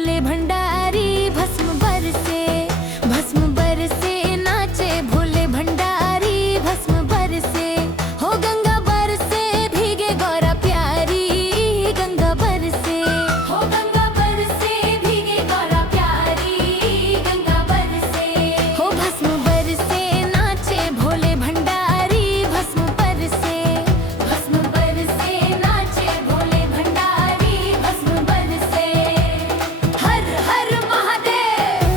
भोले भंडारी भस्म बरसे, भस्म बरसे नाचे भोले भंडारी भस्म बरसे। हो गंगा बरसे भीगे गौरा प्यारी, गंगा बरसे। हो गंगा बरसे भीगे गौरा प्यारी, गंगा बरसे। हो भस्म बरसे नाचे भोले भंडारी भस्म बरसे, भस्म बरसे नाचे भोले भंडारी भस्म बरसे। हर हर महादेव।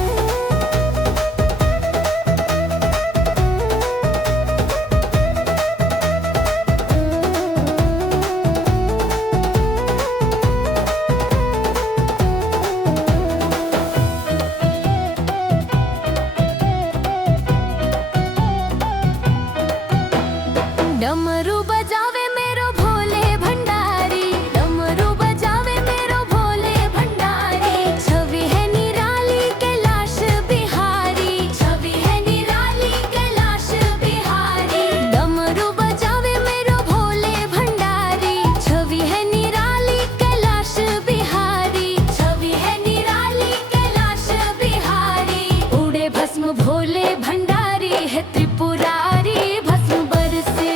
डमरू बजावे मेरो भोले भंडारी, डमरू बजावे मेरो भोले भंडारी। छवि है निराली कैलाश बिहारी, छवि है निराली कैलाश बिहारी। डमरू बजावे मेरो भोले भंडारी, छवि है निराली कैलाश बिहारी, छवि है निराली कैलाश बिहारी। उड़े भस्म भोले भंडारी है त्रिपुरारी भस्म बरसे।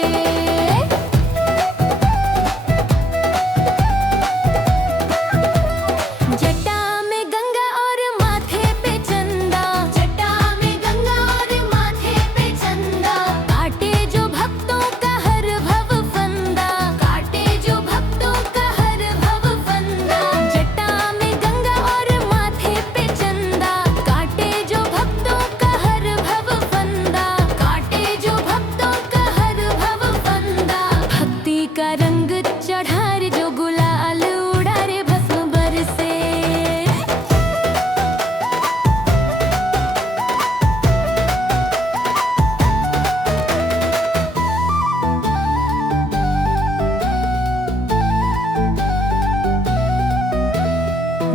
जटा में गंगा और माथे पे चंदा, जटा में गंगा और माथे पे चंदा। काटे जो भक्तों का हर भव फंदा, काटे जो भक्तों का हर भव फंदा। जटा में गंगा और माथे पे चंदा, काटे जो भक्तों का हर भव फंदा, काटे जो भक्तों का हर भव फंदा। भक्ति का रंग चढ़ा रे जो गुलाल उड़ा रे भस्म बरसे।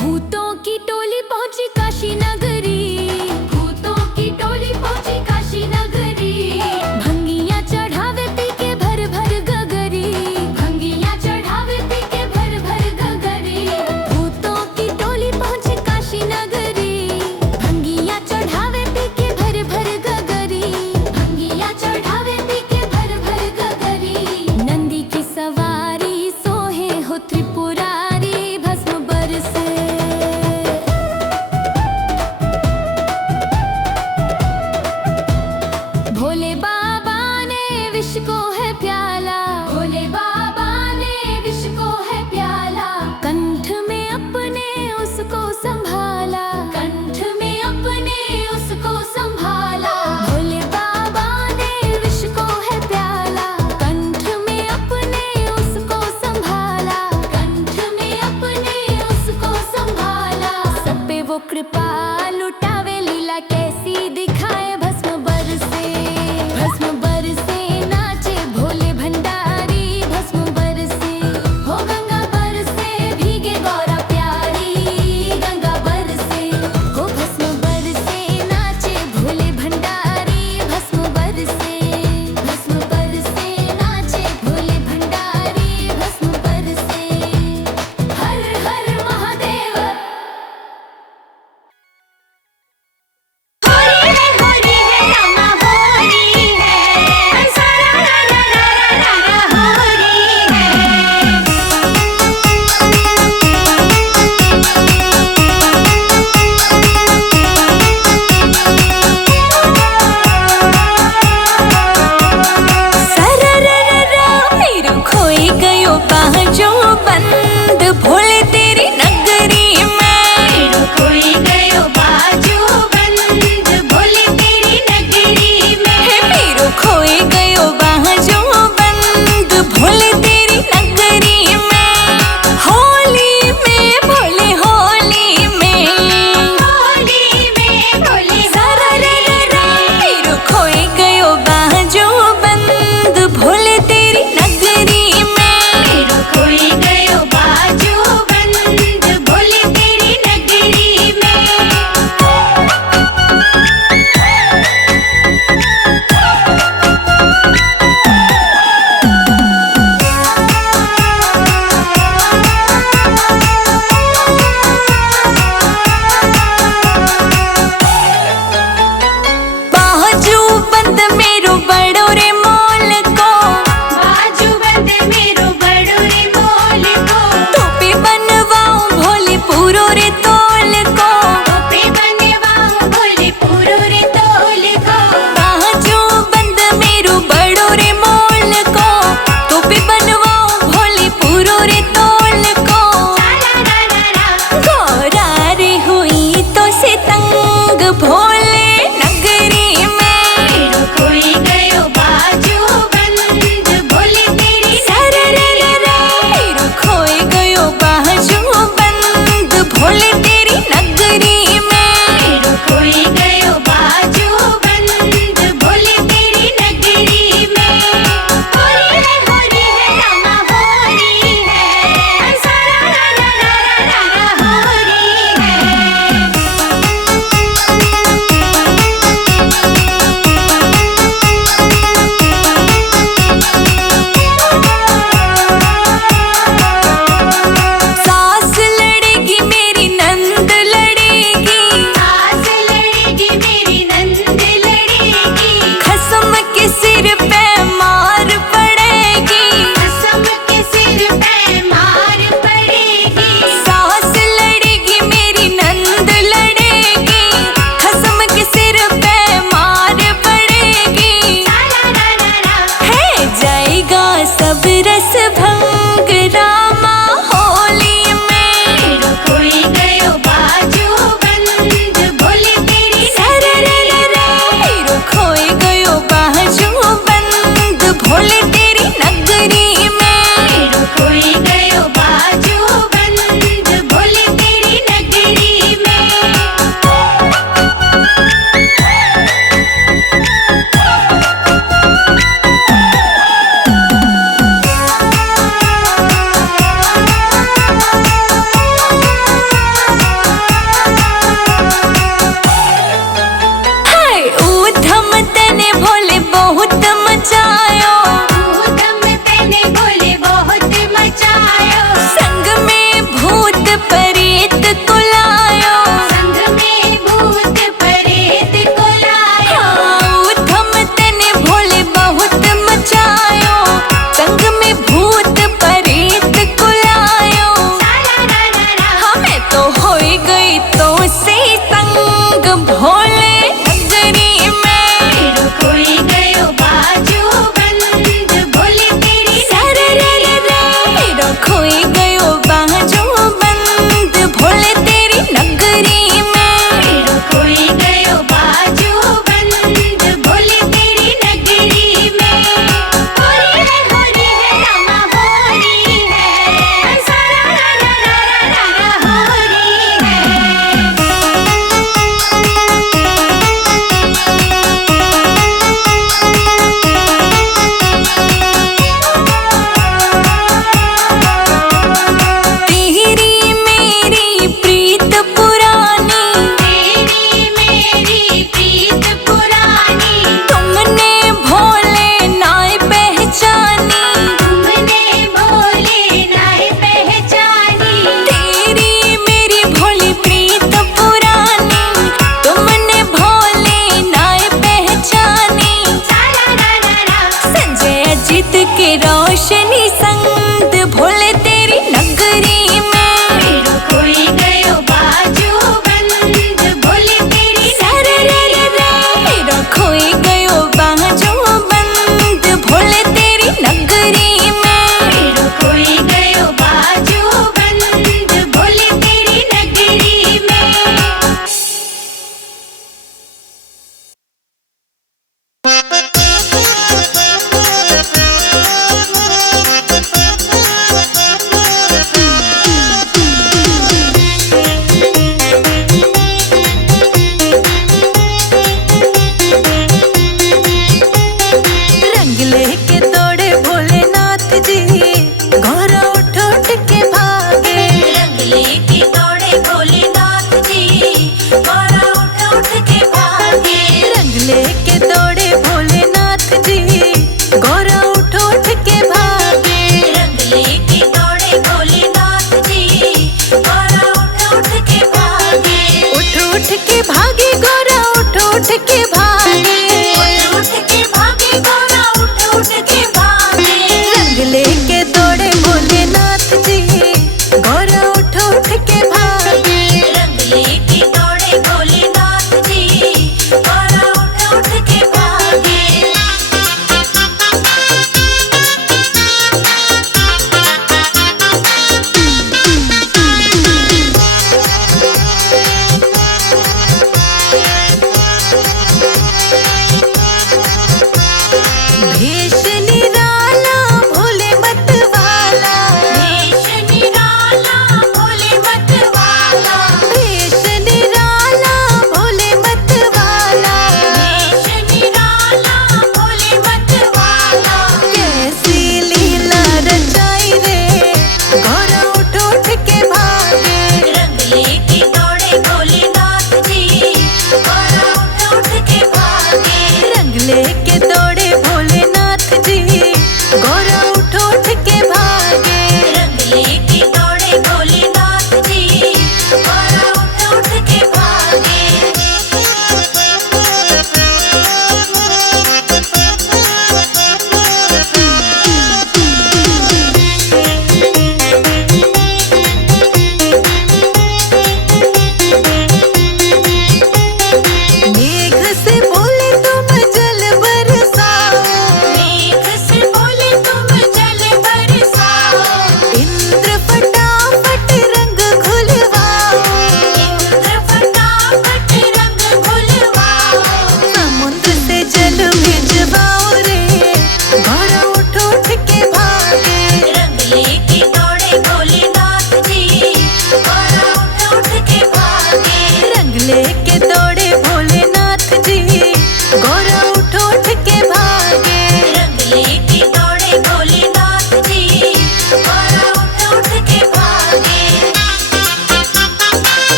भूतों की टोली पहुंची काशी नगरी, भूतों की टोली पहुंची काशी नगरी। भंगिया चढ़ावे पी के भर भर गगरी, भंगिया चढ़ावे पी के भर भर गगरी। भूतों की टोली पहुंची काशी नगरी, भंगिया चढ़ावे पी के भर भर गगरी, भंगिया चढ़ावे पी के भर भर गगरी। नंदी की सवारी सोहे हो त्रिपुरारी भस्म बरसे। भोले बाबा ने विष को है प्याला, भोले बाबा ने विष को है प्याला। कंठ में अपने उसको संभाला, कंठ में अपने उसको संभाला। भोले बाबा ने विष को है प्याला, कंठ में अपने उसको संभाला, कंठ में अपने उसको संभाला। सब पे वो कृपा लुटावे लीला कैसी दिखाए भस्म बरसे, भस्म बरसे नाचे भोले भंडारी भस्म बरसे। हो गंगा बरसे भीगे गौरा प्यारी, गंगा बरसे। हो भस्म बरसे नाचे भोले भंडारी भस्म बरसे, भस्म बरसे नाचे भोले भंडारी भस्म बरसे। हर हर महादेव।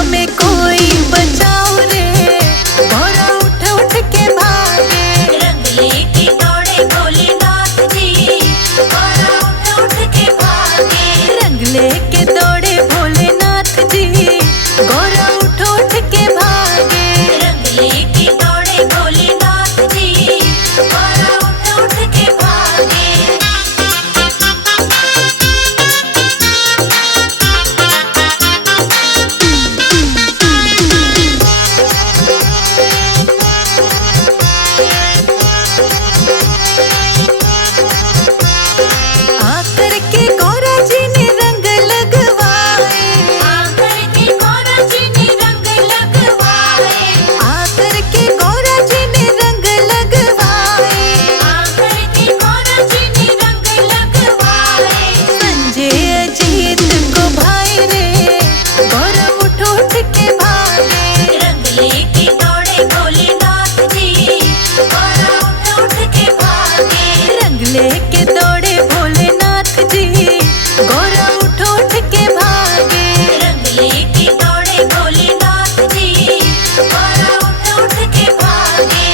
हमें कोई बचाओ रे, गौरा उठ उठ के भागे। रंग लेके दौड़े भोलेनाथ जी, गौरा उठ उठ के भागे। रंग लेके दौड़े भोलेनाथ जी, गौरा उठ उठ के भागे। रंग लेके दौड़े भोलेनाथ जी, गौरा उठ उठ के भागे। आकर के गौरा जी ने रंग लगवाए, आकर के गौरा जी ने रंग लगवाए। आकर के गौरा जी ने रंग लगवाए। आकर के गौरा जी ने रंग लगवाए। संजय अजीत को भाई रे, गौरा उठ उठ के भागे। रंग लेके दौड़े भोलेनाथ जी, गौरा उठ उठ के भागे। रंग लेके दौड़े भोलेनाथ जी, गौरा उठ उठ के भागे। रंग लेके दौड़े भोलेनाथ जी, गौरा उठ उठ के भागे।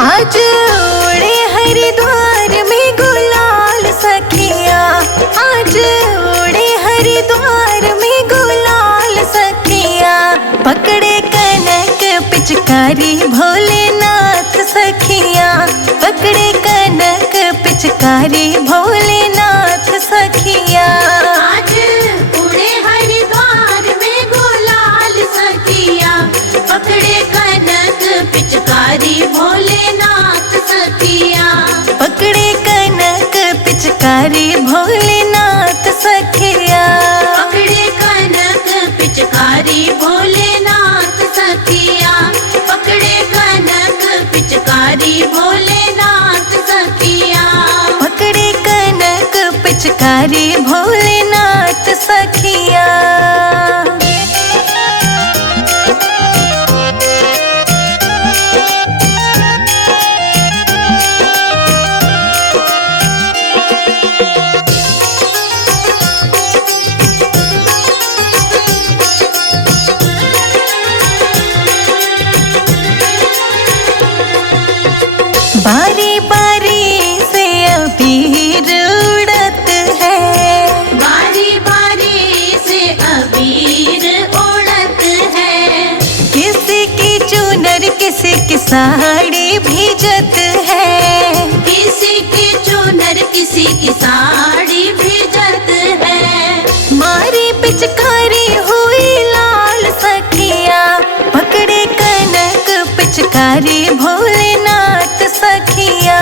आज उड़े हरिद्वार में गुलाल सखिया, आज उड़े हरिद्वार में गुलाल सखिया। पकड़े कनक पिचकारी भोलेनाथ सखिया, पकड़े कनक पिचकारी भोलेनाथ सखिया। आज उड़े हरिद्वार में गुलाल सखिया, पकड़े कनक पिचकारी भोलेनाथ सखिया। पकड़े कनक पिचकारी भोलेनाथ सखिया। पकड़े कनक पिचकारी भोलेनाथ सखिया। पकड़े कनक पिचकारी भोलेनाथ सखिया। पकड़े कनक पिचकारी भोलेनाथ सखिया। बारी बारी से अबीर उड़त है, बारी बारी से अबीर उड़त है। किसी की चुनर किसी की साड़ी भीजत है। किसी की चुनर किसी की साड़ी भीजत है। मारी पिचकारी हुई लाल सखिया, पकड़े कनक पिचकारी भोलेनाथ सखिया।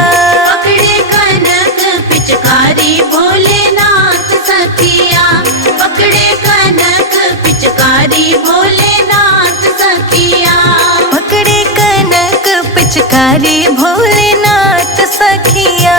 पकड़े कनक पिचकारी भोलेनाथ सखिया। पकड़े कनक पिचकारी भोलेनाथ सखिया। पकड़े कनक पिचकारी भोलेनाथ सखिया।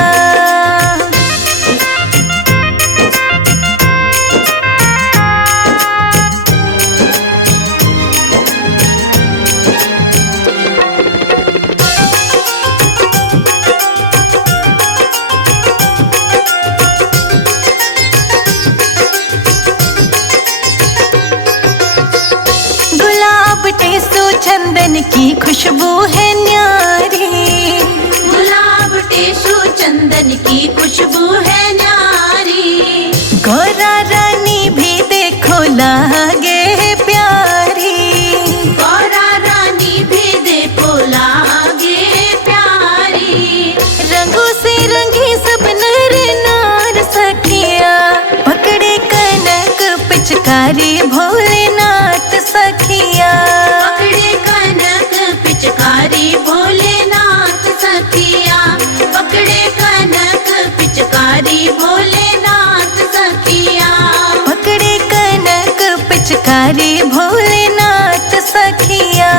गुलाब टेसू चंदन की खुशबू है न्यारी, गुलाब टेसू चंदन की खुशबू है न्यारी। गौरा रानी भी देखो लागे प्यारी। गौरा रानी भी देखो लागे प्यारी। रंगों से रंगी सब नर नार सखिया, पकड़े कनक पिचकारी भोलेनाथ सखिया। पकड़े कनक पिचकारी भोलेनाथ सखिया। पकड़े कनक पिचकारी भोलेनाथ सखिया। पकड़े कनक पिचकारी भोलेनाथ सखिया।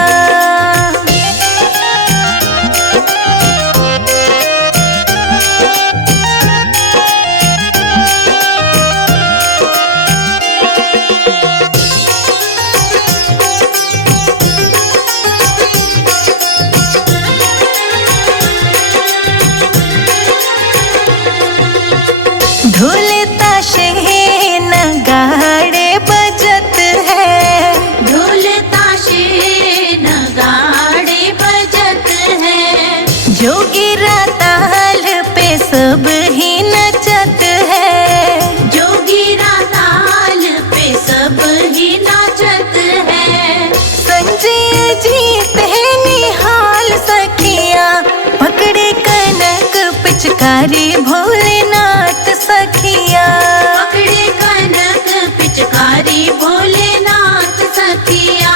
पिचकारी भोलेनाथ सखिया। पकड़े कनक पिचकारी भोलेनाथ सखिया,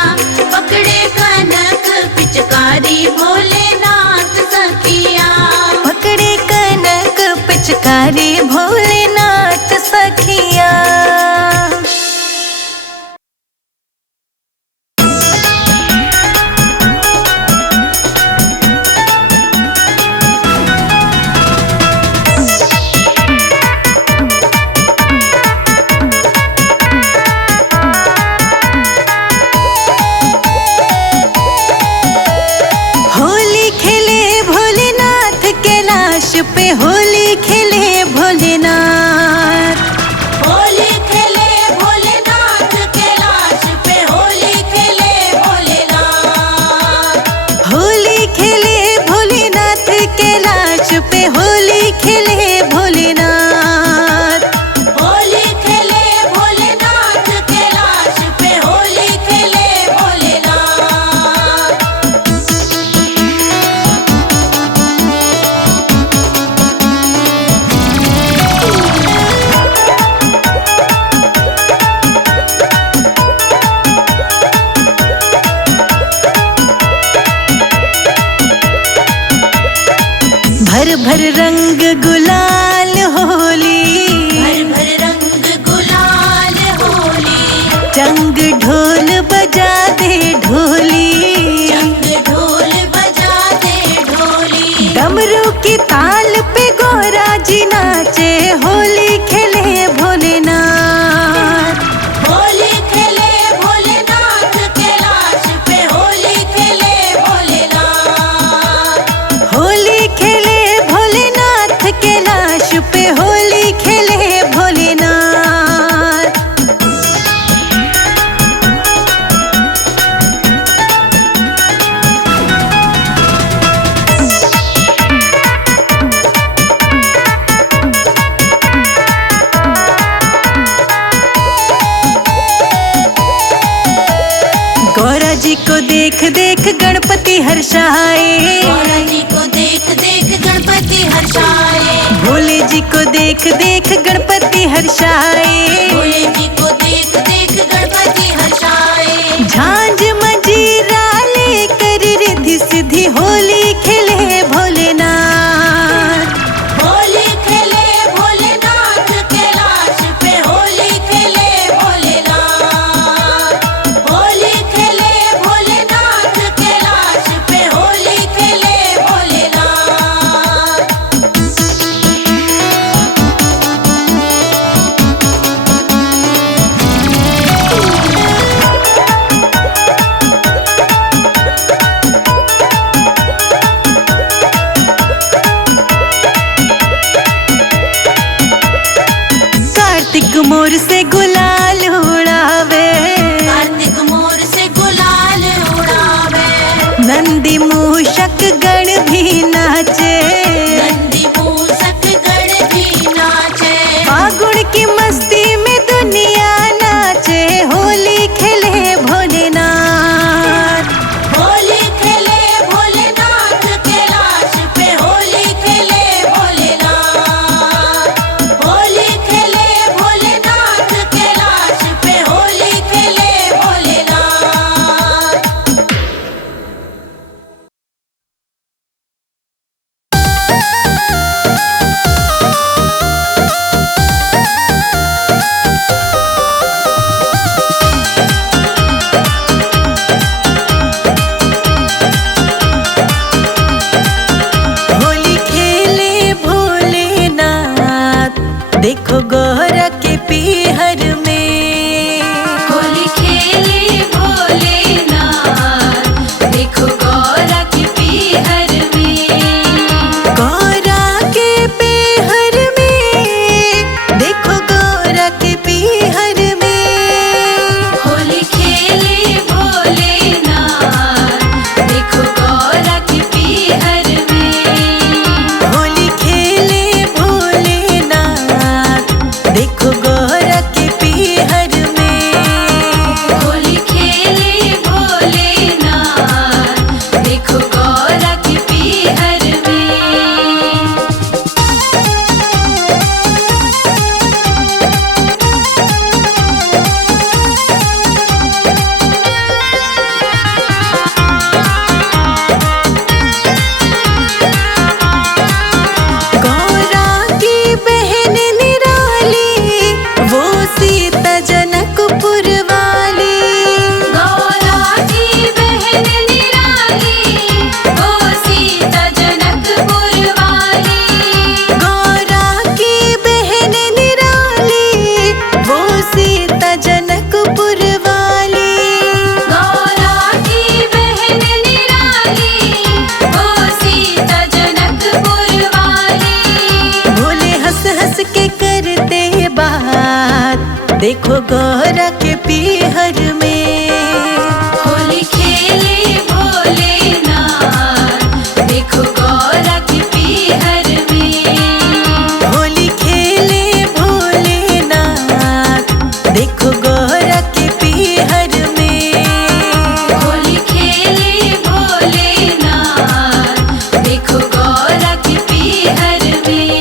पकड़े कनक पिचकारी भोलेनाथ सखिया। पकड़े कनक पिचकारी भोलेनाथ सखिया। होली खेले भोलेनाथ कैलाश पे, होली खेले भोलेनाथ। होली खेले भोलेनाथ कैलाश पे, होली खेले भोलेनाथ। होली खेले भोलेनाथ कैलाश पे, होली खेले भोलेनाथ। होली खेले भोलेनाथ कैलाश पे, होली खेले भोलेनाथ। भर भर रंग गुलाल होली, भर भर रंग गुलाल होली। चंग ढोल बजा दे ढोली, चंग ढोल बजा दे ढोली। डमरू की ताल पे गोरा जी नाचे, होली खेले भोलेनाथ। होली खेले भोलेनाथ कैलाश पे, होली खेले भोलेनाथ। होली खेले भोलेनाथ कैलाश पे, होली खेले भोलेनाथ। गौरा जी को देख देख गणपति हर्षाए, गौरा जी को देख देख गणपति हर्षाए। भोले जी को देख देख गणपति हर्षाए। भोले जी को देख देख गणपति हर्षाए। झांझ मंजीरा लेकर रिद्धि सिद्धि, होली खेले भोलेनाथ। होली खेले भोलेनाथ कैलाश पे, होली खेले भोलेनाथ। होली खेले भोलेनाथ कैलाश पे, होली खेले भोलेनाथ। देखो गौरा के पीहर में। होली खेले भोलेनाथ, देखो गौरा के पीहर में। होली खेले भोलेनाथ, देखो गौरा के पीहर में। होली खेले भोलेनाथ, देखो गौरा के पीहर में।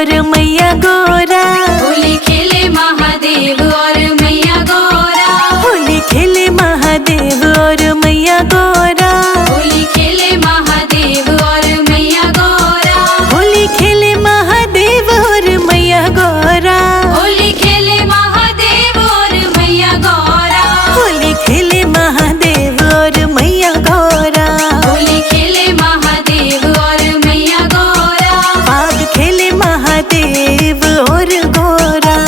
और मैया गौरा। होली खेले महादेव और मैया गौरा। होली खेले महादेव और मैया गौरा। होली खेले महादेव और मैया गौरा। होली खेले महादेव और मैया गौरा। होली खेले महादेव और मैया गौरा। होली खेले महादेव और मैया गौरा। होली खेले महादेव और मैया गौरा। फाग खेले महादेव और गौरा।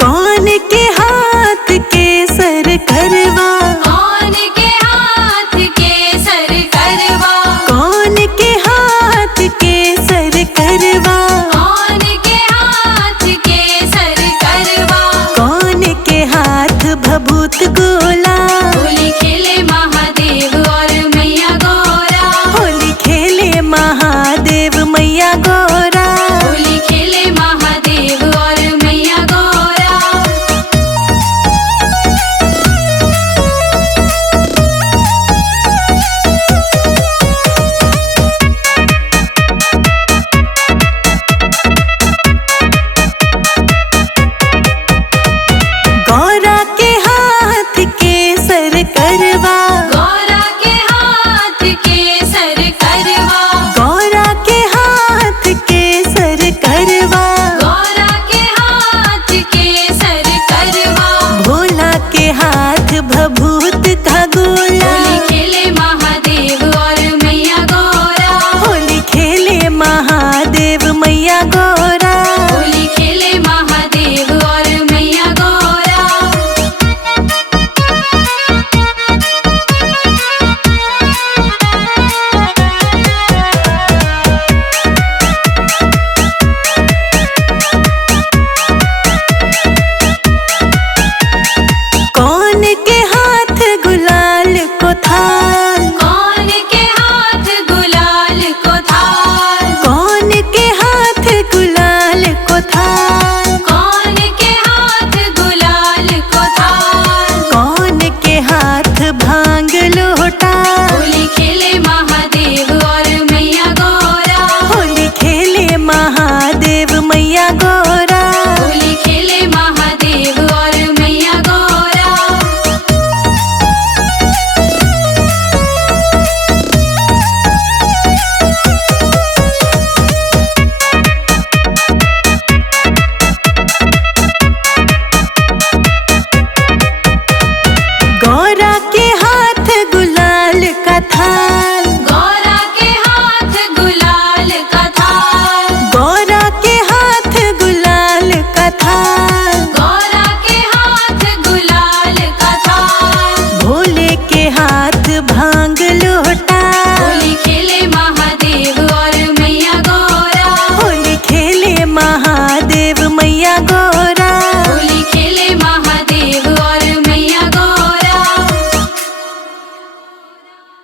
कौन के हाथ के सर करवा। कौन के हाथ के सर करवा। कौन के हाथ के सर करवा। कौन के हाथ के सर करवा। कौन के हाथ भभूत गोला। होली खेले महादेव और मैया गौरा। होली खेले महादेव मैया गौरा। होली खेले महादेव और मैया गौरा। गौरा के हाथ के सर करवा। गौरा के हाथ के सर करवा। गौरा के हाथ के सर करवा।